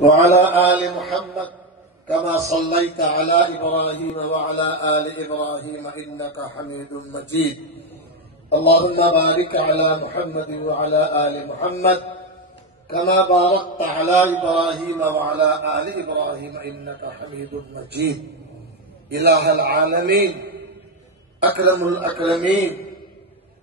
وعلى آل محمد كما صليت على إبراهيم وعلى آل إبراهيم إنك حميد مجيد اللهم بارك على محمد وعلى آل محمد كما باركت على إبراهيم وعلى آل إبراهيم إنك حميد مجيد إله العالمين أكرم الأكرمين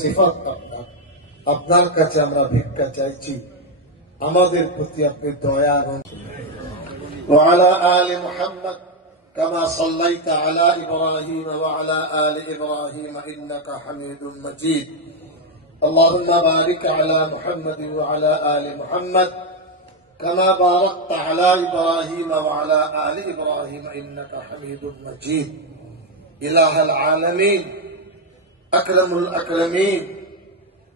সিফাত আপনার কাছে আমরা ভিক্ষা চাইছি আমাদের প্রতি আপনি দয়া করুন وعلى آل محمد كما صليت على إبراهيم وعلى آل إبراهيم إنك حميد مجيد اللهم بارك على محمد وعلى آل محمد كما باركت على إبراهيم وعلى آل إبراهيم إنك حميد مجيد إله العالمين أكرم الأكرمين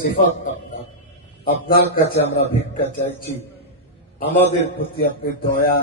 সিফাত আপনার কাছে আমরা ভিক্ষা চাইছি আমাদের প্রতি আপনি দয়া